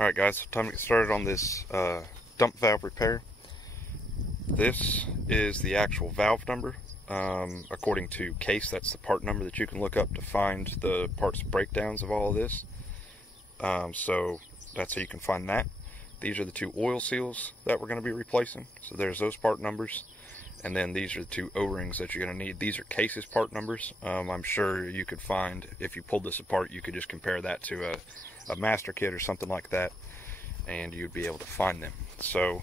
Alright guys, time to get started on this dump valve repair. This is the actual valve number. According to case, that's the part number that you can look up to find the parts breakdowns of all of this. So that's how you can find that. These are the two oil seals that we're going to be replacing. So there's those part numbers. And then these are the two O-rings that you're going to need. These are cases part numbers. I'm sure you could find, if you pulled this apart, you could just compare that to a master kit or something like that, and you'd be able to find them. So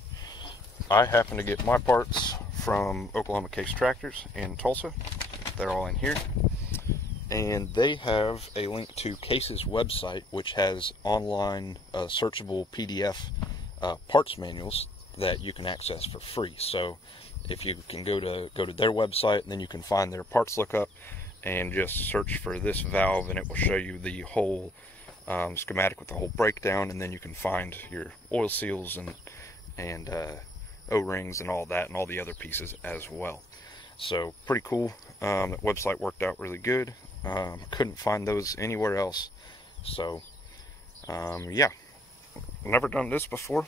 I happen to get my parts from Oklahoma Case Tractors in Tulsa. They're all in here. And they have a link to Case's website, which has online searchable PDF parts manuals that you can access for free. So if you can go to their website, and then you can find their parts lookup and just search for this valve, and it will show you the whole schematic with the whole breakdown, and then you can find your oil seals and O-rings and all that, and all the other pieces as well. So pretty cool. That website worked out really good. Couldn't find those anywhere else. So yeah, never done this before.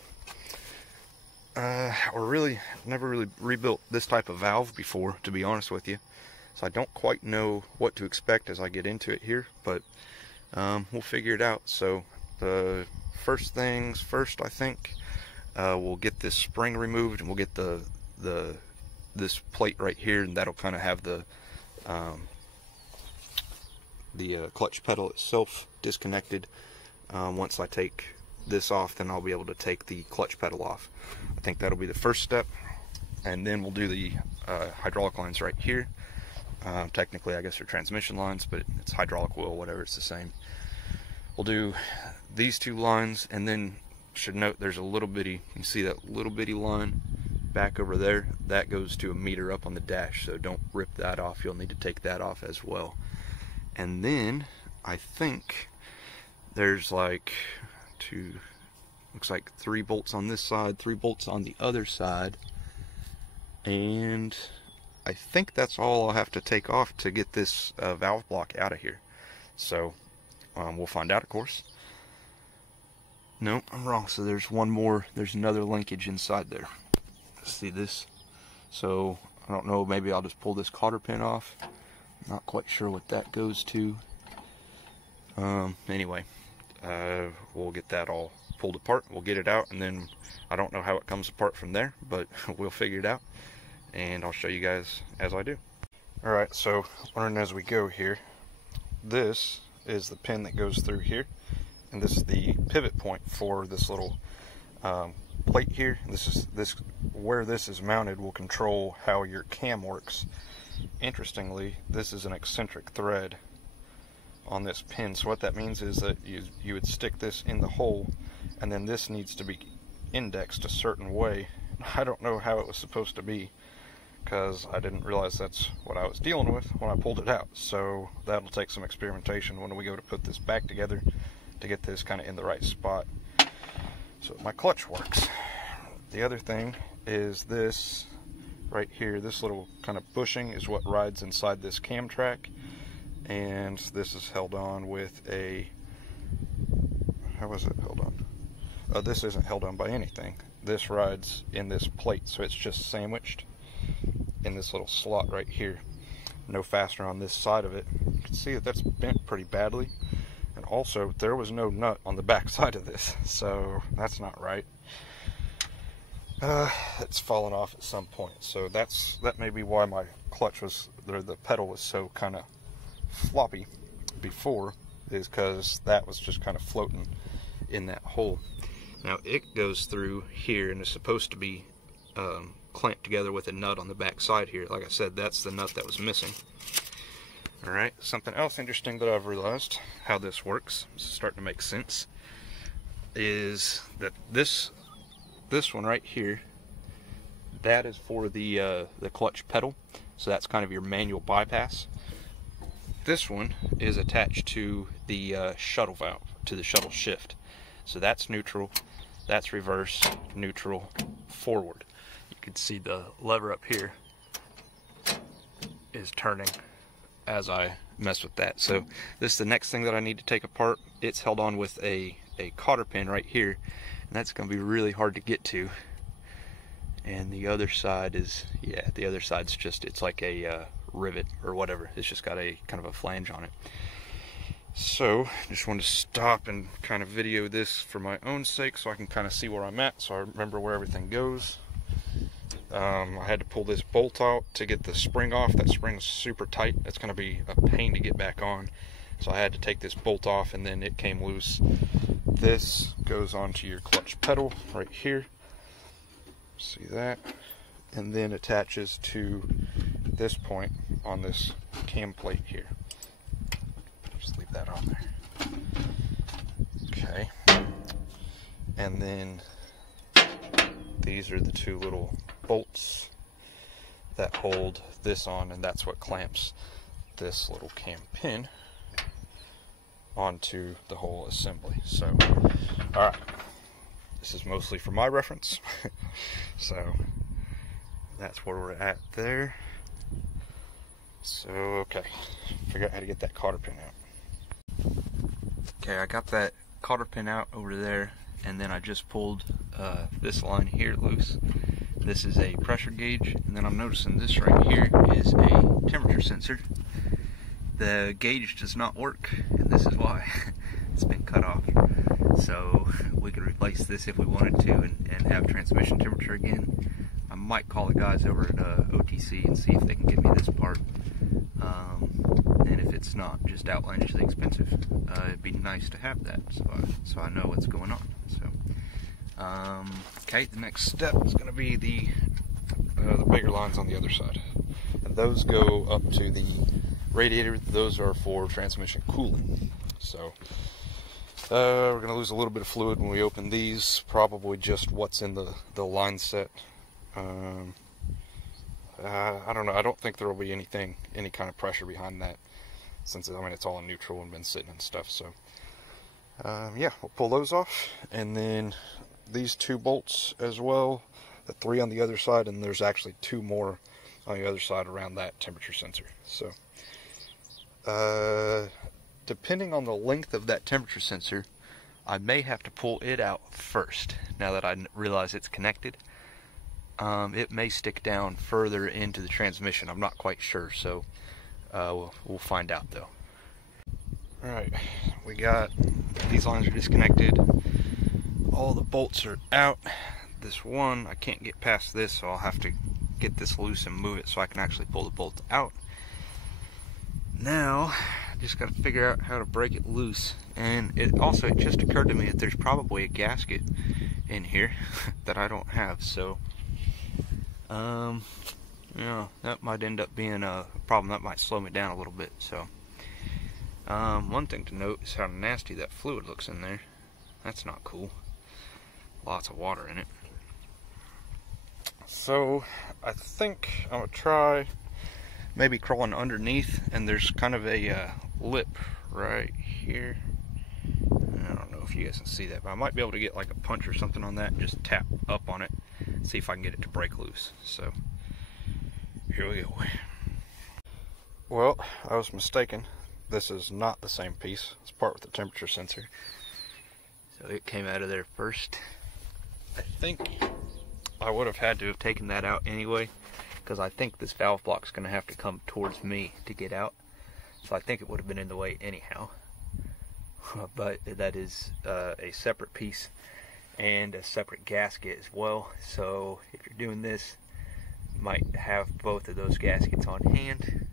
Or really never really rebuilt this type of valve before, to be honest with you. So I don't quite know what to expect as I get into it here, but we'll figure it out. So the first things first, I think we'll get this spring removed, and we'll get this plate right here, and that'll kind of have the clutch pedal itself disconnected. Once I take this off, then I'll be able to take the clutch pedal off. I think that'll be the first step, and then we'll do the hydraulic lines right here. Technically I guess they're transmission lines, but it's hydraulic oil, whatever, it's the same. We'll do these two lines, and then should note there's a little bitty, you can see that little bitty line back over there, that goes to a meter up on the dash, so don't rip that off. You'll need to take that off as well. And then I think there's like looks like 3 bolts on this side, 3 bolts on the other side, and I think that's all I'll have to take off to get this valve block out of here. So we'll find out, of course. No, I'm wrong. So there's one more, there's another linkage inside there. See this? So I don't know, maybe I'll just pull this cotter pin off. Not quite sure what that goes to. Anyway, we'll get that all pulled apart, we'll get it out, and then I don't know how it comes apart from there, but we'll figure it out, and I'll show you guys as I do. Alright, so learn as we go here. This is the pin that goes through here, and this is the pivot point for this little plate here. Where this is mounted will control how your cam works. Interestingly, this is an eccentric thread on this pin, so what that means is that you would stick this in the hole, and then this needs to be indexed a certain way. I don't know how it was supposed to be, because I didn't realize that's what I was dealing with when I pulled it out. So that'll take some experimentation when we go to put this back together to get this kind of in the right spot so my clutch works. The other thing is this right here, this little kind of bushing is what rides inside this cam track, and this is held on with a, how is it held on? This isn't held on by anything. This rides in this plate, so it's just sandwiched in this little slot right here. No fastener on this side of it. You can see that that's bent pretty badly, and also there was no nut on the back side of this, so that's not right. It's fallen off at some point, so that may be why my clutch was, the pedal was so kind of floppy before, is because that was just kind of floating in that hole. Now it goes through here and is supposed to be clamped together with a nut on the back side here. Like I said, that's the nut that was missing. Alright, something else interesting that I've realized how this works, this is starting to make sense, is that this one right here, that is for the clutch pedal, so that's kind of your manual bypass. This one is attached to the shuttle valve, to the shuttle shift. So that's neutral, that's reverse, neutral, forward. You can see the lever up here is turning as I mess with that. So this is the next thing that I need to take apart. It's held on with a a cotter pin right here, and that's going to be really hard to get to. And the other side is, yeah, the other side's just, it's like a rivet or whatever. It's just got a kind of a flange on it. So just wanted to stop and kind of video this for my own sake so I can kind of see where I'm at, so I remember where everything goes. I had to pull this bolt out to get the spring off. That spring's super tight. It's going to be a pain to get back on. So I had to take this bolt off, and then it came loose. This goes onto your clutch pedal right here. See that? And then attaches to this point on this cam plate here. Just leave that on there. Okay. And then these are the two little bolts that hold this on, and that's what clamps this little cam pin onto the whole assembly. So, alright, this is mostly for my reference. So that's where we're at there. So, okay, figure out how to get that cotter pin out. Okay, I got that cotter pin out over there, and then I just pulled this line here loose. This is a pressure gauge, and then I'm noticing this right here is a temperature sensor. The gauge does not work, and this is why. It's been cut off. So we could replace this if we wanted to and have transmission temperature again. I might call the guys over at OTC and see if they can give me this part. And if it's not just outlandishly expensive, it'd be nice to have that, so I know what's going on. So, okay, the next step is going to be the bigger lines on the other side, and those go up to the radiator. Those are for transmission cooling. So we're going to lose a little bit of fluid when we open these. Probably just what's in the line set. I don't know. I don't think there will be any kind of pressure behind that, since I mean it's all in neutral and been sitting and stuff. So yeah, we'll pull those off, and then these two bolts as well. The 3 on the other side, and there's actually 2 more on the other side around that temperature sensor. So depending on the length of that temperature sensor, I may have to pull it out first. Now that I realize it's connected, it may stick down further into the transmission. I'm not quite sure, so we'll find out though. Alright, we got these lines are disconnected. All the bolts are out. This one, I can't get past this, so I'll have to get this loose and move it so I can actually pull the bolt out. Now, I just got to figure out how to break it loose. And it just occurred to me that there's probably a gasket in here that I don't have, so yeah, that might end up being a problem. That might slow me down a little bit. So one thing to note is how nasty that fluid looks in there. That's not cool. Lots of water in it. So I think I'm gonna try maybe crawling underneath, and there's kind of a lip right here. I don't know if you guys can see that, but I might be able to get like a punch or something on that and just tap up on it, see if I can get it to break loose. So here we go. Well, I was mistaken. This is not the same piece. It's part with the temperature sensor. So it came out of there first. I think I would have had to have taken that out anyway, because I think this valve block is going to have to come towards me to get out. So I think it would have been in the way anyhow. But that is a separate piece and a separate gasket as well. So if you're doing this, you might have both of those gaskets on hand.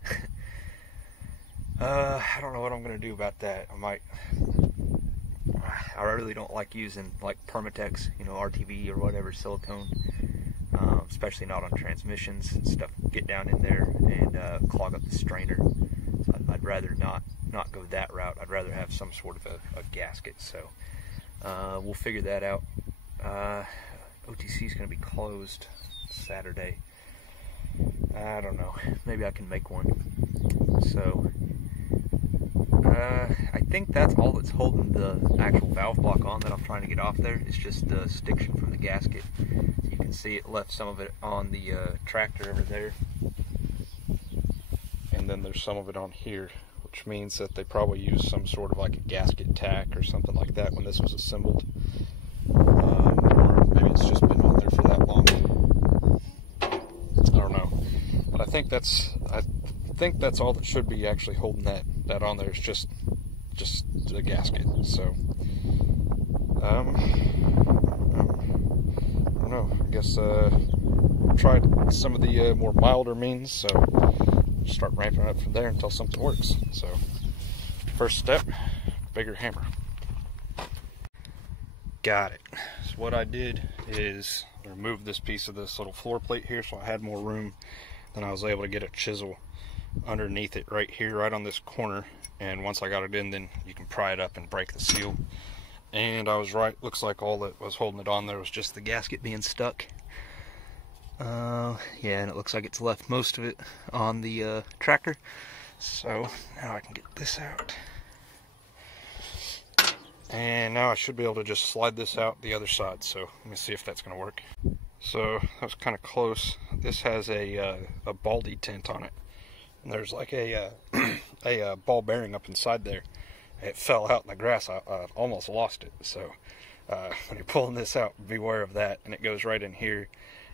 I don't know what I'm going to do about that. I really don't like using like Permatex, you know, RTV or whatever, silicone, especially not on transmissions. Stuff get down in there and clog up the strainer. So I'd rather not go that route. I'd rather have some sort of a gasket. So we'll figure that out. OTC is going to be closed Saturday. I don't know. Maybe I can make one. So I think that's all that's holding the actual valve block on that I'm trying to get off there. It's just the stiction from the gasket. You can see it left some of it on the tractor over there. And then there's some of it on here, which which means that they probably used some sort of like a gasket tack or something like that when this was assembled. Or maybe it's just been on there for that long. I don't know. But I think that's all that should be actually holding that on there is just the gasket. So I don't know. I guess tried some of the more milder means, so start ramping it up from there until something works. So first step, bigger hammer. Got it. So what I did is remove this piece of this little floor plate here so I had more room. Then I was able to get a chisel underneath it right here, right on this corner, and once I got it in, then you can pry it up and break the seal. And I was right. Looks like all that was holding it on there was just the gasket being stuck. Yeah, and it looks like it's left most of it on the tractor. So now I can get this out. And now I should be able to just slide this out the other side. So let me see if that's going to work. So that was kind of close. This has a ball detent on it. And there's like a ball bearing up inside there. It fell out in the grass. I almost lost it. So when you're pulling this out, beware of that. And it goes right in here.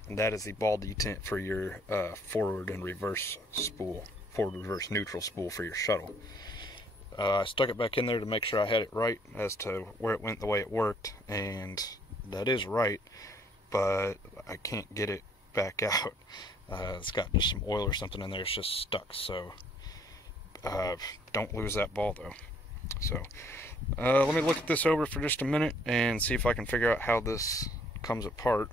And that is the ball detent for your forward and reverse spool. Forward, reverse, neutral spool for your shuttle. I stuck it back in there to make sure I had it right as to where it went the way it worked. And that is right. But I can't get it back out. It's got just some oil or something in there. It's just stuck. So don't lose that ball though. So let me look at this over for just a minute and see if I can figure out how this comes apart.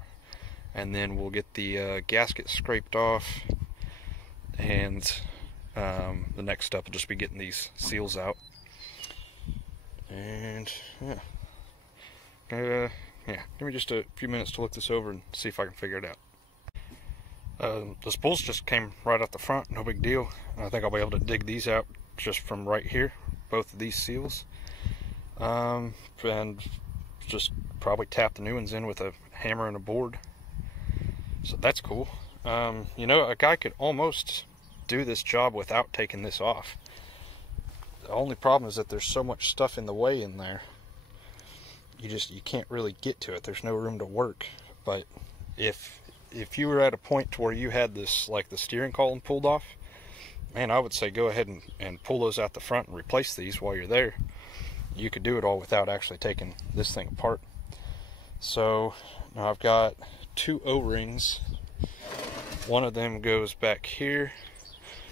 And then we'll get the gasket scraped off. And the next step will just be getting these seals out. And yeah, give me just a few minutes to look this over and see if I can figure it out. The spools just came right out the front, no big deal. I think I'll be able to dig these out just from right here, both of these seals. And just probably tap the new ones in with a hammer and a board. So that's cool. You know, a guy could almost do this job without taking this off. The only problem is that there's so much stuff in the way in there. You can't really get to it. There's no room to work. But if you were at a point to where you had this, like the steering column pulled off, man, I would say go ahead and pull those out the front and replace these while you're there. You could do it all without actually taking this thing apart. So now I've got two O-rings. One of them goes back here.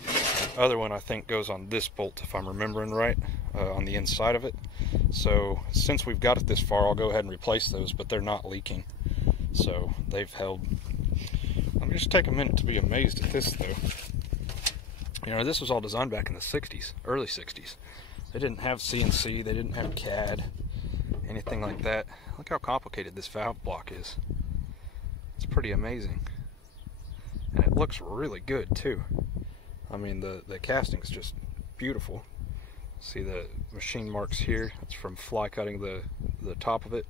The other one I think goes on this bolt, if I'm remembering right, on the inside of it. So since we've got it this far, I'll go ahead and replace those, but they're not leaking. So they've held. Let me just take a minute to be amazed at this though. You know, this was all designed back in the 60s, early 60s. They didn't have CNC, they didn't have CAD, anything like that. Look how complicated this valve block is. It's pretty amazing. And it looks really good too. I mean, the casting's just beautiful. See the machine marks here? It's from fly cutting the top of it.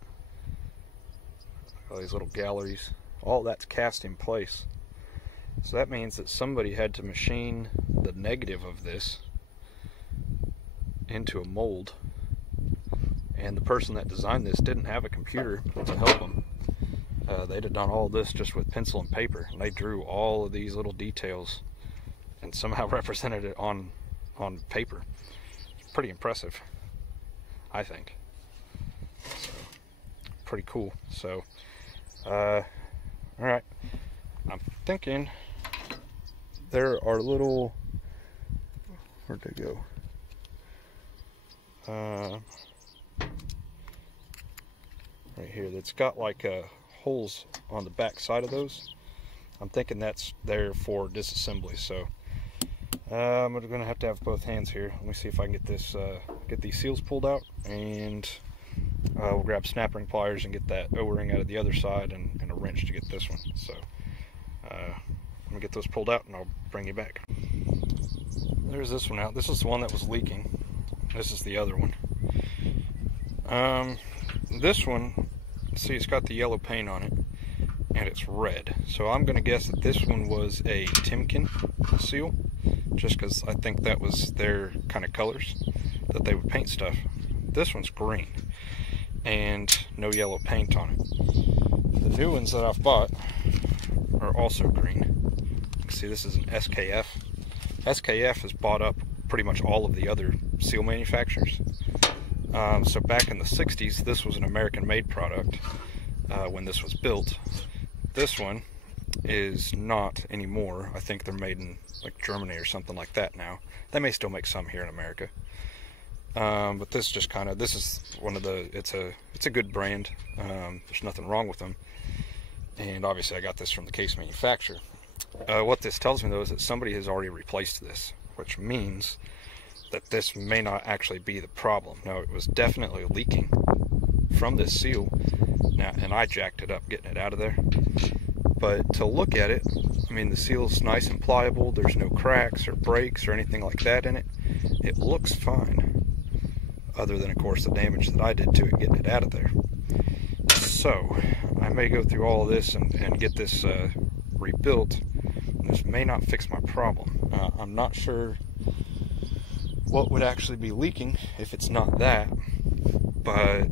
All these little galleries. All that's cast in place. So that means that somebody had to machine the negative of this into a mold. And the person that designed this didn't have a computer to help them. They'd have done all this just with pencil and paper. And they drew all of these little details and somehow represented it on paper. It's pretty impressive, I think. So, pretty cool. So, alright. I'm thinking there are little... Where'd they go? Right here. That's got like holes on the back side of those. I'm thinking that's there for disassembly. So I'm going to have both hands here. Let me see if I can get this, get these seals pulled out, and we'll grab snap ring pliers and get that O-ring out of the other side, and a wrench to get this one. So I'm going to get those pulled out and I'll bring you back. There's this one out. This is the one that was leaking. This is the other one. This one, see, it's got the yellow paint on it and it's red. So I'm going to guess that this one was a Timken seal. just because I think that was their kind of colors that they would paint stuff. This one's green and no yellow paint on it. The new ones that I've bought are also green. You can see this is an SKF. SKF has bought up pretty much all of the other seal manufacturers. So back in the 60s, this was an American-made product when this was built. This one is not anymore. I think they're made in like Germany or something like that now. They may still make some here in America. But this just kind of, this is one of the, it's a good brand. There's nothing wrong with them. And obviously I got this from the case manufacturer. What this tells me though is that somebody has already replaced this, which means that this may not actually be the problem. Now, it was definitely leaking from this seal. Now, and I jacked it up getting it out of there. But to look at it, I mean, the seal's nice and pliable. There's no cracks or breaks or anything like that in it. It looks fine, other than, of course, the damage that I did to it getting it out of there. So, I may go through all of this and get this rebuilt. This may not fix my problem. I'm not sure what would actually be leaking if it's not that, but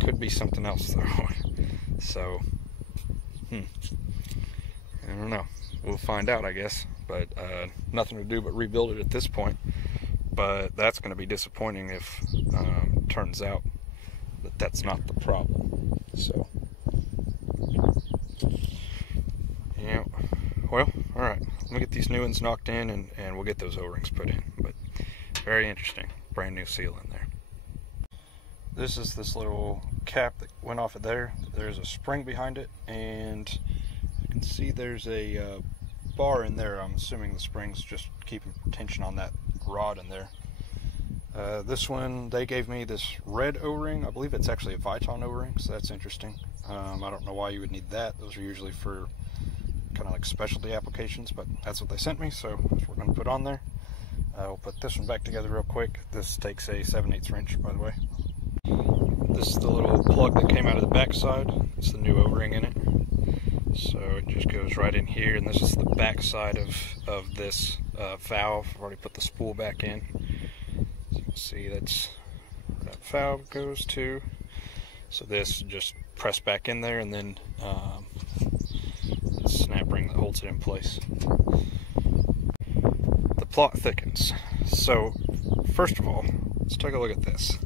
could be something else though. So, I don't know. We'll find out, I guess. But nothing to do but rebuild it at this point. But that's going to be disappointing if it turns out that that's not the problem. So, yeah. Well, all right. Let me get these new ones knocked in, and we'll get those O-rings put in. But very interesting. Brand new seal in there. This is this little cap that went off of there. There's a spring behind it, and you can see there's a bar in there. I'm assuming the spring's just keeping tension on that rod in there. This one, they gave me this red O-ring. I believe it's actually a Viton O-ring, so that's interesting. I don't know why you would need that. Those are usually for kind of like specialty applications, but that's what they sent me, so that's what we're going to put on there. We'll put this one back together real quick. This takes a 7/8 wrench, by the way. This is the little plug that came out of the back side. It's the new O-ring in it. So it just goes right in here, and this is the back side of this valve. I've already put the spool back in. So you can see that's where that valve goes to. So this just press back in there, and then snap ring that holds it in place. The plot thickens. So first of all, let's take a look at this.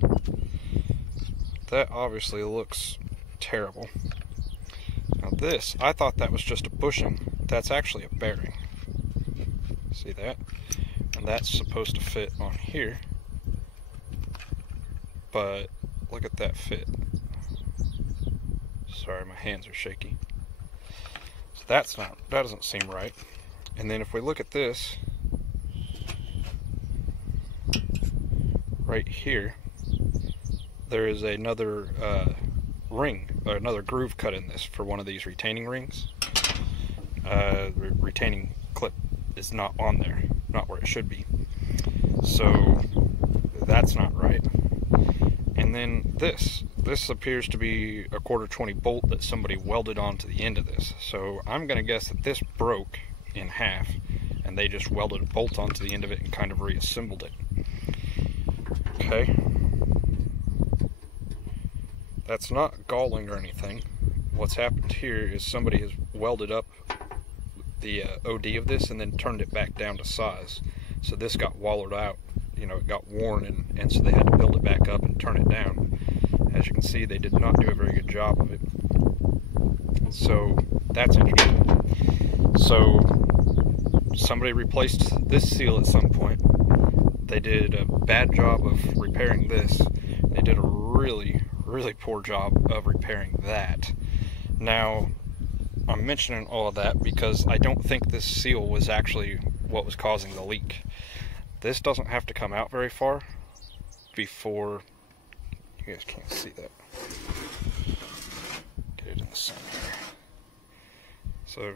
That obviously looks terrible. Now this, I thought that was just a bushing. That's actually a bearing. See that? And that's supposed to fit on here. But look at that fit. Sorry, my hands are shaky. So that doesn't seem right. And then if we look at this right here, there is another ring, or another groove cut in this for one of these retaining rings. The retaining clip is not on there, not where it should be. So that's not right. And then this appears to be a 1/4 bolt that somebody welded onto the end of this. So I'm going to guess that this broke in half, and they just welded a bolt onto the end of it and kind of reassembled it. Okay. That's not galling or anything. What's happened here is somebody has welded up the OD of this and then turned it back down to size. So this got wallowed out, you know, it got worn, and so they had to build it back up and turn it down. As you can see, they did not do a very good job of it. So that's interesting. So somebody replaced this seal at some point. They did a bad job of repairing this. They did a really poor job of repairing that. Now, I'm mentioning all of that because I don't think this seal was actually what was causing the leak. This doesn't have to come out very far before, you guys can't see that. Get it in the sun here. So,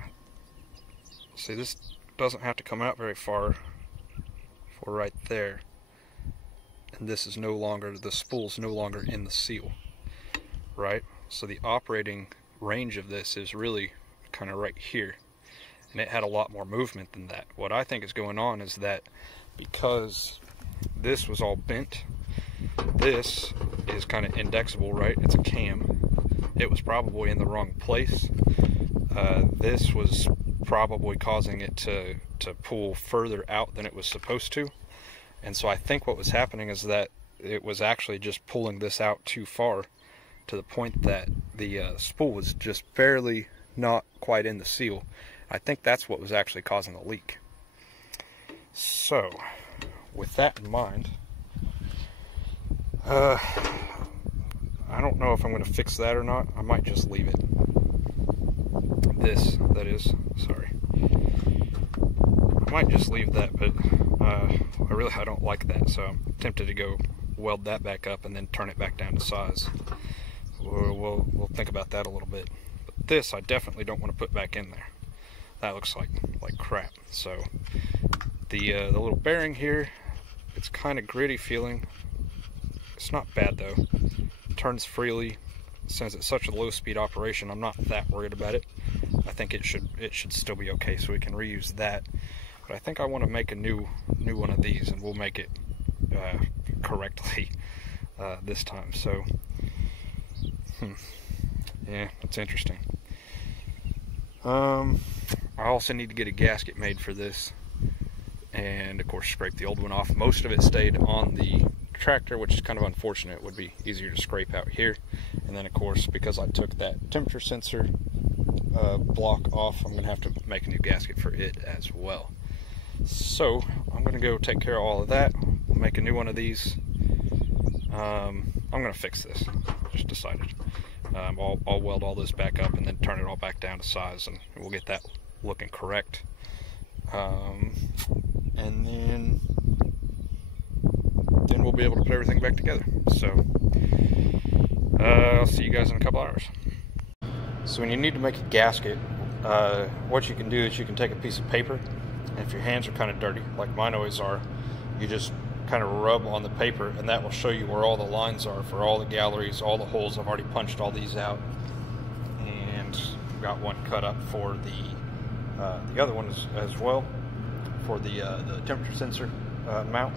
see, this doesn't have to come out very far for right there. And this is no longer, the spool's no longer in the seal, right? So the operating range of this is really kind of right here. and it had a lot more movement than that. What I think is going on is that because this was all bent, this is kind of indexable, right? It's a cam. It was probably in the wrong place. This was probably causing it to pull further out than it was supposed to. And so I think what was happening is that it was actually just pulling this out too far, to the point that the spool was just barely not quite in the seal. I think that's what was actually causing the leak. So, with that in mind, I don't know if I'm going to fix that or not. I might just leave it. That is, sorry. I might just leave that, but I don't like that, so I'm tempted to go weld that back up and then turn it back down to size. We'll think about that a little bit. But this I definitely don't want to put back in there. That looks like crap. So the little bearing here, it's kind of gritty feeling. It's not bad though. It turns freely. Since it's such a low speed operation, I'm not that worried about it. I think it should still be okay, so we can reuse that. But I think I want to make a new one of these, and we'll make it correctly this time. So yeah, that's interesting. I also need to get a gasket made for this, and of course scrape the old one off. Most of it stayed on the tractor, which is kind of unfortunate. It would be easier to scrape out here. And then of course, because I took that temperature sensor block off, I'm gonna have to make a new gasket for it as well. So I'm gonna go take care of all of that, make a new one of these. I'm gonna fix this, just decided. I'll weld all this back up and then turn it all back down to size, and we'll get that looking correct. And then we'll be able to put everything back together. So I'll see you guys in a couple hours. So when you need to make a gasket, what you can do is you can take a piece of paper, and if your hands are kind of dirty, like mine always are, you just kind of rub on the paper, and that will show you where all the lines are for all the galleries, all the holes. I've already punched all these out, and got one cut up for the other one as well, for the temperature sensor mount.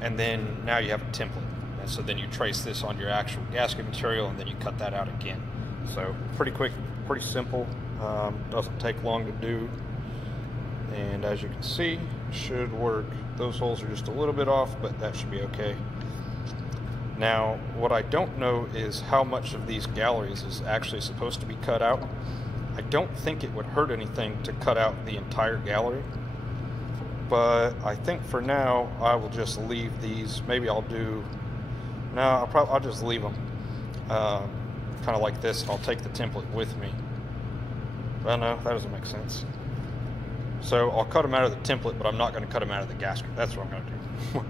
And then now you have a template, and so then you trace this on your actual gasket material, and then you cut that out again. So pretty quick, pretty simple, doesn't take long to do, and as you can see, should work. Those holes are just a little bit off, but that should be okay. Now what I don't know is how much of these galleries is actually supposed to be cut out. I don't think it would hurt anything to cut out the entire gallery, but I think for now I will just leave these. Maybe I'll do, no, I'll just leave them kind of like this, and I'll take the template with me. Well, no, that doesn't make sense. So I'll cut them out of the template, but I'm not going to cut them out of the gasket. That's what I'm going to do.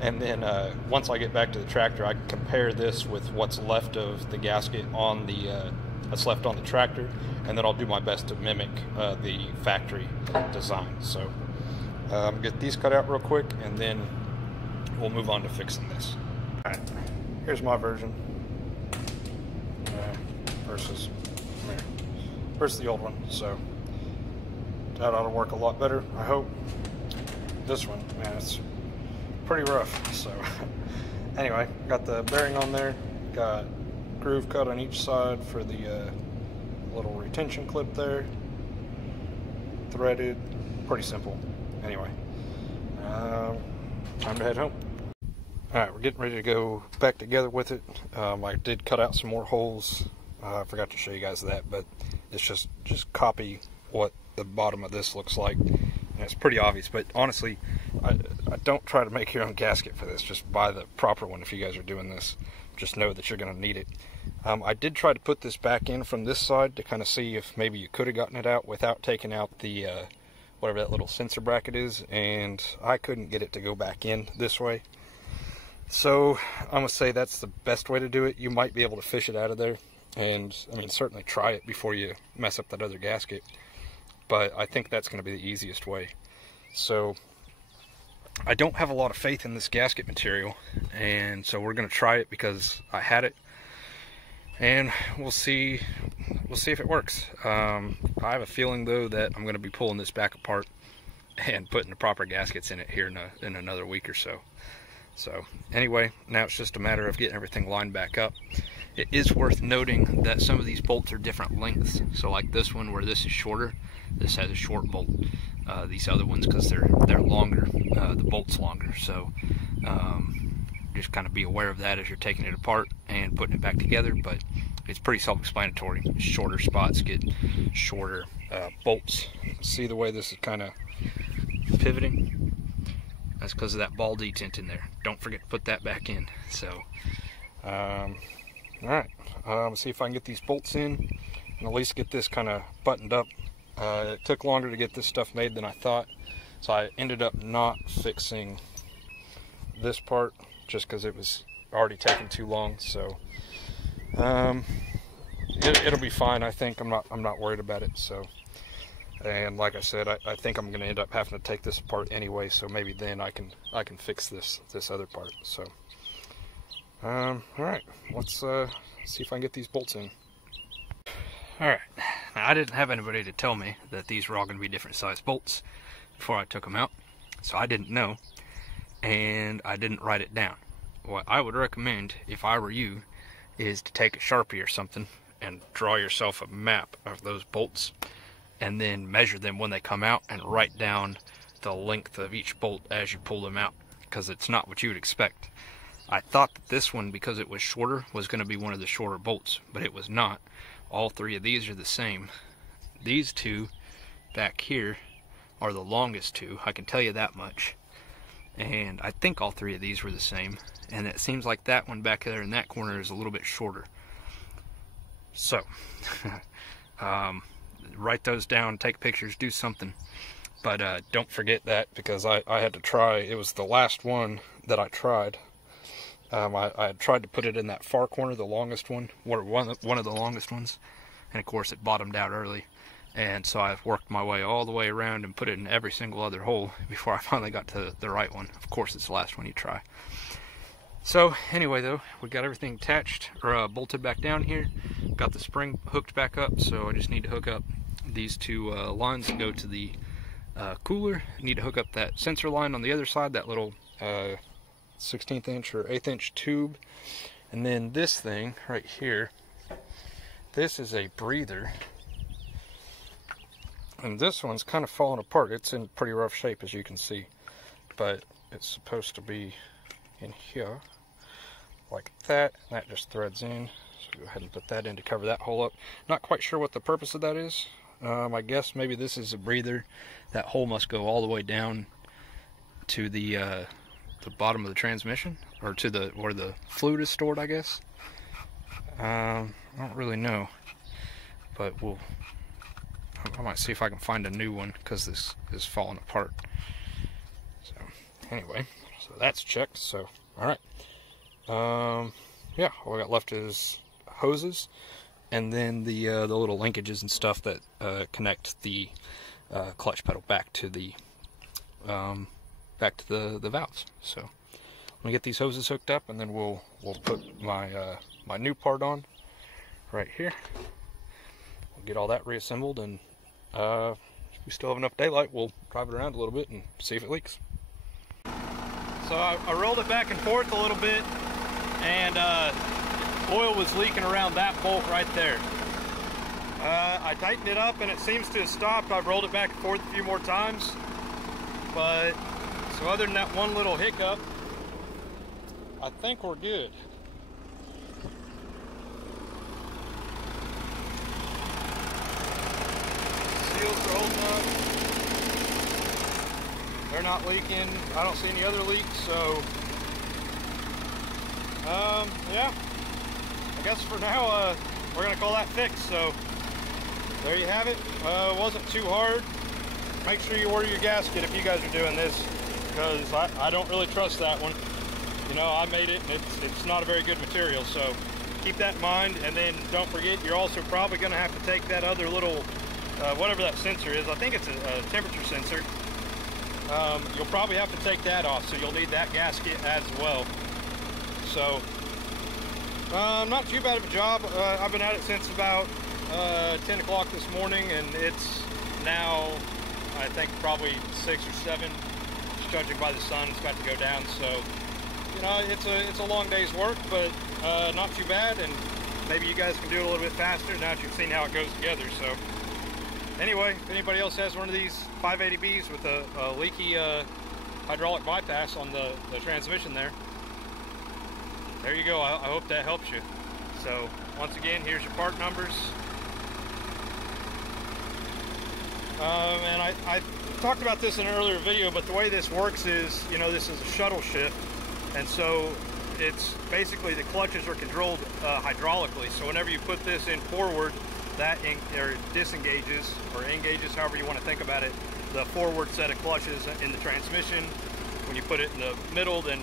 And then once I get back to the tractor, I can compare this with what's left of the gasket on the that's left on the tractor, and then I'll do my best to mimic the factory design. So get these cut out real quick, and then we'll move on to fixing this. All right, here's my version versus the old one. So that ought to work a lot better, I hope. This one, man, it's pretty rough. So anyway, got the bearing on there, got groove cut on each side for the little retention clip there, threaded, pretty simple. Anyway, time to head home. Alright, we're getting ready to go back together with it. I did cut out some more holes. I forgot to show you guys that, but it's just copy what the bottom of this looks like. And it's pretty obvious, but honestly, I don't try to make your own gasket for this. Just buy the proper one if you guys are doing this. Just know that you're going to need it. I did try to put this back in from this side to kind of see if maybe you could have gotten it out without taking out the whatever that little sensor bracket is, and I couldn't get it to go back in this way. So I'm going to say that's the best way to do it. You might be able to fish it out of there, and I mean, certainly try it before you mess up that other gasket, but I think that's going to be the easiest way. So I don't have a lot of faith in this gasket material, and so we're going to try it because I had it, and we'll see we'll see if it works. I have a feeling though that I'm going to be pulling this back apart and putting the proper gaskets in it here in another week or so. So anyway, now it's just a matter of getting everything lined back up. It is worth noting that some of these bolts are different lengths. So like this one, where this is shorter, this has a short bolt. These other ones, because they're longer, the bolt's longer. So just kind of be aware of that as you're taking it apart and putting it back together. But it's pretty self-explanatory. Shorter spots get shorter bolts. See the way this is kind of pivoting? That's because of that ball detent in there. Don't forget to put that back in. So alright, let's see if I can get these bolts in and at least get this kind of buttoned up. It took longer to get this stuff made than I thought, so I ended up not fixing this part just because it was already taking too long. So it'll be fine. I think I'm not worried about it. So, and like I said, I think I'm going to end up having to take this apart anyway. So maybe then I can fix this other part. So all right, let's see if I can get these bolts in. All right, now I didn't have anybody to tell me that these were all going to be different size bolts before I took them out, so I didn't know, and I didn't write it down. What I would recommend, if I were you, is to take a Sharpie or something and draw yourself a map of those bolts, and then measure them when they come out and write down the length of each bolt as you pull them out, because it's not what you would expect. I thought that this one, because it was shorter, was going to be one of the shorter bolts, but it was not. All three of these are the same. These two back here are the longest two, I can tell you that much. And I think all three of these were the same. And it seems like that one back there in that corner is a little bit shorter. So, write those down, take pictures, do something. But don't forget that, because I had to try. It was the last one that I tried. I had tried to put it in that far corner, the longest one, one of the longest ones, and of course it bottomed out early. And so I've worked my way all the way around and put it in every single other hole before I finally got to the right one. Of course, it's the last one you try. So anyway, though, we got everything attached or bolted back down here. Got the spring hooked back up, so I just need to hook up these two lines that go to the cooler. I need to hook up that sensor line on the other side, that little 16th inch or 1/8 inch tube. And then this thing right here, this is a breather, and this one's kind of falling apart. It's in pretty rough shape, as you can see, but it's supposed to be in here like that, and that just threads in. So go ahead and put that in to cover that hole up. Not quite sure what the purpose of that is. I guess maybe this is a breather. That hole must go all the way down to the bottom of the transmission, or to where the fluid is stored, I guess. I don't really know, but I might see if I can find a new one, because this is falling apart. So anyway, so that's checked. So all right, yeah, all we got left is hoses, and then the little linkages and stuff that connect the clutch pedal back to the valves. So I'm gonna get these hoses hooked up, and then we'll put my my new part on right here. We'll get all that reassembled, and if we still have enough daylight, we'll drive it around a little bit and see if it leaks. So I rolled it back and forth a little bit, and oil was leaking around that bolt right there. I tightened it up and it seems to have stopped. I've rolled it back and forth a few more times, but so other than that one little hiccup, I think we're good. Seals are holding up. They're not leaking. I don't see any other leaks, so yeah, I guess for now we're gonna call that fixed. So there you have it. It wasn't too hard. Make sure you order your gasket if you guys are doing this, because I don't really trust that one. You know, I made it, and it's not a very good material, so keep that in mind. And then don't forget, you're also probably going to have to take that other little, whatever that sensor is, I think it's a temperature sensor, you'll probably have to take that off, so you'll need that gasket as well. So, not too bad of a job. I've been at it since about 10 o'clock this morning, and it's now, I think, probably 6 or 7, just judging by the sun. It's about to go down, so, you know, it's a long day's work, but not too bad, and maybe you guys can do it a little bit faster now that you've seen how it goes together. So anyway, if anybody else has one of these 580Bs with a leaky hydraulic bypass on the transmission there you go. I hope that helps you. So once again, here's your part numbers. And I talked about this in an earlier video, but the way this works is, you know, this is a shuttle shift, and so it's basically the clutches are controlled hydraulically. So whenever you put this in forward, that disengages or engages, however you want to think about it, the forward set of clutches in the transmission. When you put it in the middle, then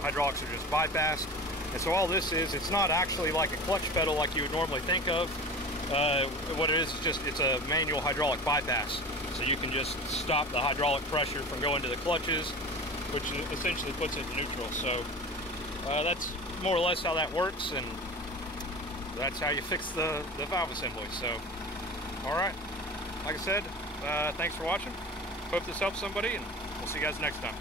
hydraulics are just bypassed. And so all this is, it's not actually like a clutch pedal like you would normally think of. What it is just, it's a manual hydraulic bypass. So you can just stop the hydraulic pressure from going to the clutches, which essentially puts it in neutral. So that's more or less how that works, and that's how you fix the valve assembly. So, all right, like I said, thanks for watching. Hope this helps somebody, and we'll see you guys next time.